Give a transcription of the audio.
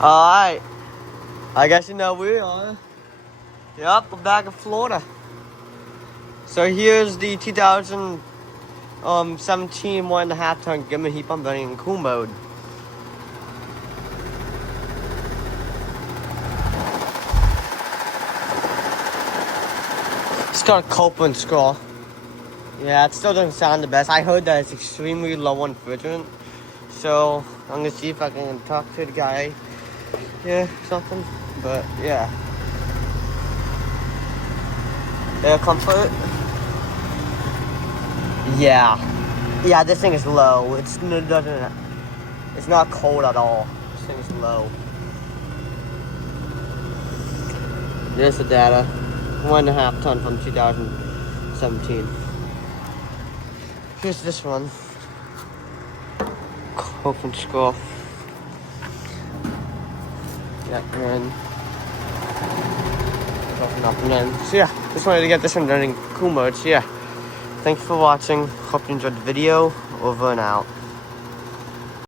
Alright. I guess you know we are. Yep, we're back in Florida. So here's the 2017 1.5 ton Goodman heat pump running in cool mode. It's got a Copeland scroll. Yeah, it still doesn't sound the best. I heard that it's extremely low on refrigerant. So I'm gonna see if I can talk to the guy. Yeah, something. But yeah. Air comfort. Yeah. Yeah, this thing is low. It's not cold at all. This thing is low. There's the data. 1.5 ton from 2017. Here's this one. Open scroll. Yep, and then open up and then. So yeah, just wanted to get this one running cool mode. So yeah, thanks for watching. Hope you enjoyed the video. Over and out.